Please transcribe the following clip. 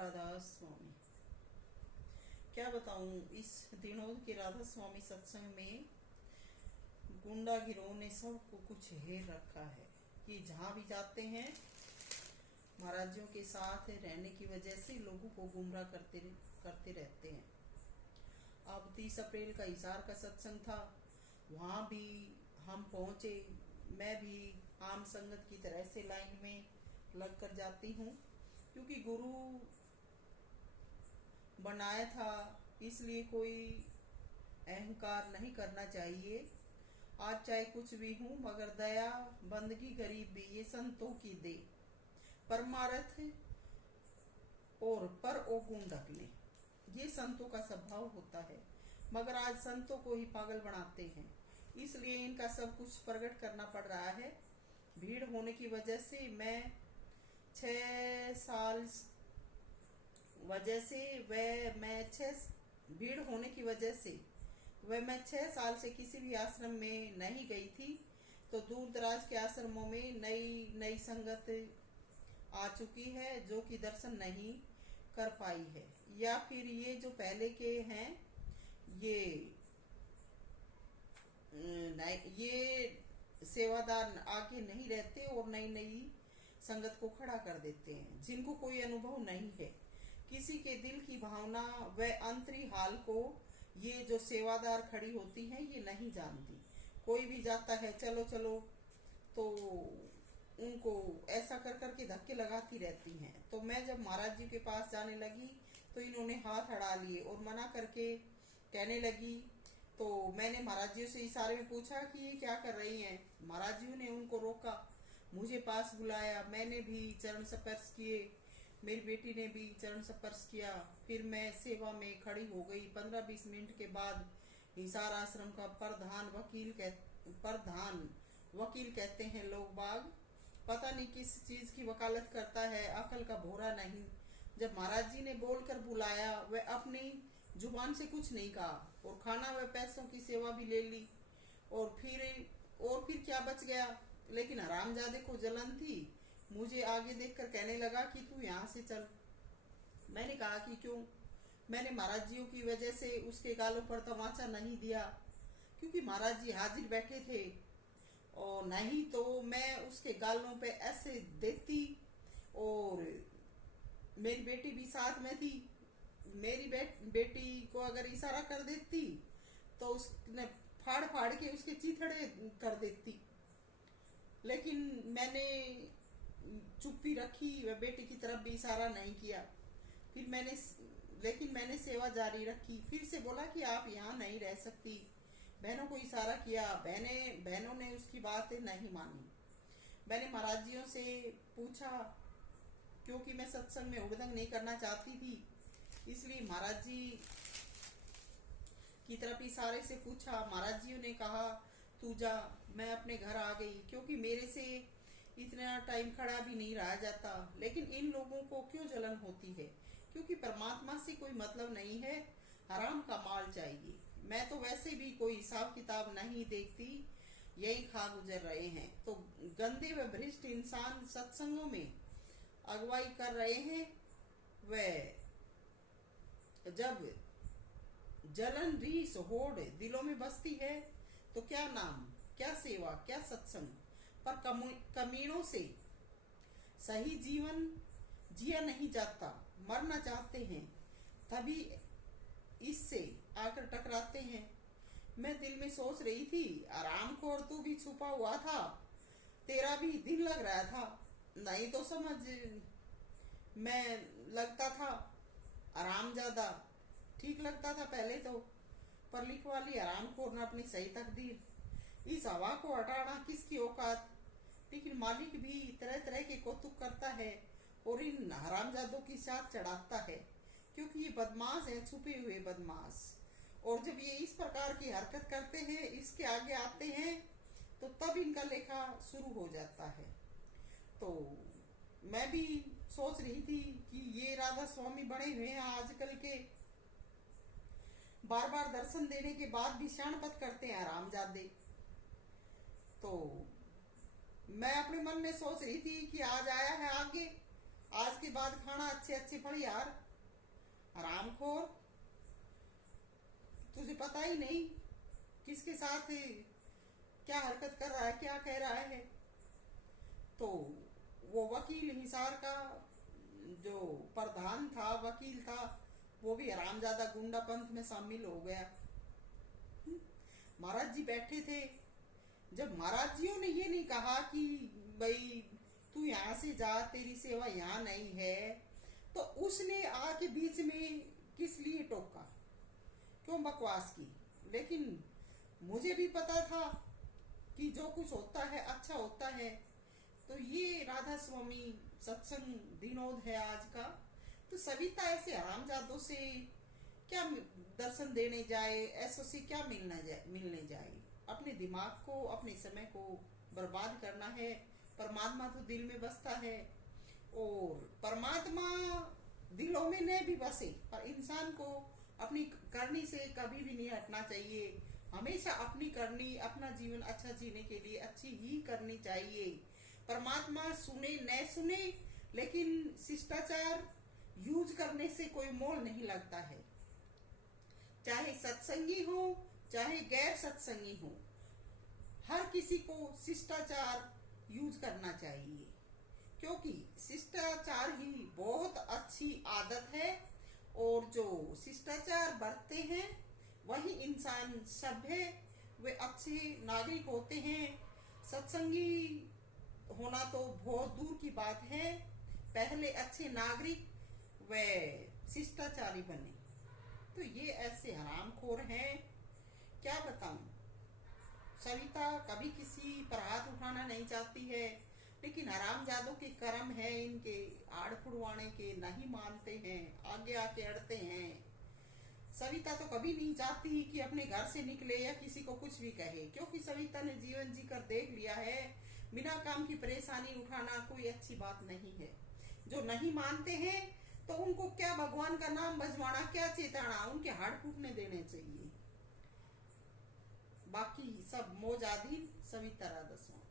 राधा स्वामी। क्या बताऊं, इस दिनों के राधा स्वामी सत्संग में गुंडा गिरोह ने सबको कुछ हेर रखा है कि जहां भी जाते हैं महाराजियों के साथ रहने की वजह से लोगों को गुमराह करते रहते हैं। अब 30 अप्रैल का हिसार का सत्संग था, वहां भी हम पहुंचे। मैं भी आम संगत की तरह से लाइन में लग कर जाती हूँ, क्योंकि गुरु बनाया था, इसलिए कोई अहंकार नहीं करना चाहिए। आज चाहे कुछ भी हूँ, मगर दया बंदगी गरीब भी ये संतों की दे। परमार्थ और पर ओ गुण ढकले, ये संतों का स्वभाव होता है। मगर आज संतों को ही पागल बनाते हैं, इसलिए इनका सब कुछ प्रकट करना पड़ रहा है। भीड़ होने की वजह से मैं 6 साल भीड़ होने की वजह से मैं 6 साल से किसी भी आश्रम में नहीं गई थी। तो दूर दराज के आश्रमों में नई नई संगत आ चुकी है, जो कि दर्शन नहीं कर पाई है, या फिर ये जो पहले के हैं ये सेवादार आगे नहीं रहते और नई नई संगत को खड़ा कर देते हैं, जिनको कोई अनुभव नहीं है किसी के दिल की भावना व अंतरी हाल को। ये जो सेवादार खड़ी होती हैं ये नहीं जानती। कोई भी जाता है चलो चलो, तो उनको ऐसा कर करके धक्के लगाती रहती हैं। तो मैं जब महाराज जी के पास जाने लगी तो इन्होंने हाथ अड़ा लिए और मना करके कहने लगी। तो मैंने महाराज जी से इशारे में पूछा कि ये क्या कर रही हैं। महाराज जी ने उनको रोका, मुझे पास बुलाया, मैंने भी चरण स्पर्श किए, मेरी बेटी ने भी चरण स्पर्श किया। फिर मैं सेवा में खड़ी हो गई। 15-20 मिनट के बाद हिसार आश्रम का प्रधान वकील कहते हैं लोग बाग, पता नहीं किस चीज की वकालत करता है, अकल का भोरा नहीं। जब महाराज जी ने बोलकर बुलाया, वह अपनी जुबान से कुछ नहीं कहा और खाना व पैसों की सेवा भी ले ली। और फिर क्या बच गया। लेकिन हरामजादे को जलन थी, मुझे आगे देखकर कहने लगा कि तू यहाँ से चल। मैंने कहा कि क्यों। मैंने महाराज जी की वजह से उसके गालों पर तमाचा नहीं दिया, क्योंकि महाराज जी हाजिर बैठे थे, और नहीं तो मैं उसके गालों पे ऐसे देती। और मेरी बेटी भी साथ में थी, मेरी बेटी को अगर इशारा कर देती तो उसने फाड़ फाड़ के उसके चीथड़े कर देती। लेकिन मैंने चुप्पी रखी, वह बेटी की तरफ भी इशारा नहीं किया। लेकिन मैंने सेवा जारी रखी। फिर से बोला कि आप यहाँ नहीं रह सकती। बहनों को इशारा किया, बहनों ने उसकी बात नहीं मानी। मैंने महाराज जियों से पूछा, क्योंकि मैं सत्संग में उड़दंग नहीं करना चाहती थी, इसलिए महाराज जी की तरफ इशारे से पूछा। महाराज जी ने कहा तू जा। मैं अपने घर आ गई, क्योंकि मेरे से इतना टाइम खड़ा भी नहीं रहा जाता। लेकिन इन लोगों को क्यों जलन होती है, क्योंकि परमात्मा से कोई मतलब नहीं है, हराम का माल चाहिए। मैं तो वैसे भी कोई हिसाब किताब नहीं देखती, यही खा गुजर रहे हैं। तो गंदे व भ्रष्ट इंसान सत्संगों में अगुवाई कर रहे हैं। वे जब जलन रीस होड़ दिलों में बसती है, तो क्या नाम, क्या सेवा, क्या सत्संग। पर कमीनों से सही जीवन जिया नहीं जाता। मरना चाहते हैं तभी इससे आकर टकराते हैं। मैं दिल में सोच रही थी, आराम खोर तू भी छुपा हुआ था, तेरा भी दिन लग रहा था। नहीं तो समझ मैं लगता था आराम ज्यादा ठीक लगता था पहले तो, पर लिखवाली आराम खोर न अपनी सही तकदीर। इस हवा को हटाना किसकी औकात। लेकिन मालिक भी तरह तरह के कौतुक करता है और इन हरामजादों की साथ चढ़ाता है, क्योंकि ये बदमाश है, छुपे हुए बदमाश। और जब ये इस प्रकार की हरकत करते हैं, इसके आगे आते हैं, तो तब इनका लेखा शुरू हो जाता है। तो मैं भी सोच रही थी कि ये राधा स्वामी बने हुए हैं आजकल के, बार बार दर्शन देने के बाद भी शानपत करते हैं हरामजादे। तो मैं अपने मन में सोच रही थी कि आज आया है आगे आज के बाद खाना अच्छे अच्छे पड़ यार। हरामखोर, तुझे पता ही नहीं किसके साथ क्या हरकत कर रहा है, क्या कह रहा है। तो वो वकील हिसार का जो प्रधान था, वकील था, वो भी हरामजादा गुंडा पंथ में शामिल हो गया। महाराज जी बैठे थे, जब महाराज जियों ने ये नहीं कहा कि भाई तू यहाँ से जा, तेरी सेवा यहाँ नहीं है, तो उसने आके बीच में किस लिए टोका, क्यों बकवास की। लेकिन मुझे भी पता था कि जो कुछ होता है अच्छा होता है। तो ये राधा स्वामी सत्संग दिनोद है आज का। तो सविता ऐसे हरामजादों से क्या दर्शन देने जाए, ऐसों से क्या मिलने जाए। अपने दिमाग को, अपने समय को बर्बाद करना है। परमात्मा तो दिल में बसता है, और परमात्मा दिलों में नहीं भी बसे, पर इंसान को अपनी करनी से कभी भी नहीं हटना चाहिए। हमेशा अपनी करनी, अपना जीवन अच्छा जीने के लिए अच्छी ही करनी चाहिए। परमात्मा सुने न सुने, लेकिन शिष्टाचार यूज करने से कोई मोल नहीं लगता है। चाहे सत्संगी हो, चाहे गैर सत्संगी हो, हर किसी को शिष्टाचार यूज करना चाहिए, क्योंकि शिष्टाचार ही बहुत अच्छी आदत है। और जो शिष्टाचार बरतते हैं वही इंसान सभ्य वे अच्छे नागरिक होते हैं। सत्संगी होना तो बहुत दूर की बात है, पहले अच्छे नागरिक व शिष्टाचारी बने। तो ये ऐसे हरामखोर हैं, क्या बताऊं। सविता कभी किसी पर हाथ उठाना नहीं चाहती है, लेकिन हरामजादों के कर्म है इनके आड़ फुड़वाने के, नहीं मानते हैं, आगे आके अड़ते हैं। सविता तो कभी नहीं चाहती कि अपने घर से निकले या किसी को कुछ भी कहे, क्योंकि सविता ने जीवन जी कर देख लिया है, बिना काम की परेशानी उठाना कोई अच्छी बात नहीं है। जो नहीं मानते हैं तो उनको क्या भगवान का नाम बजवाना, क्या चेताना, उनके हाड़ फूटने देने चाहिए। बाकी सब मौज आधीन। सविता राधा स्वामी।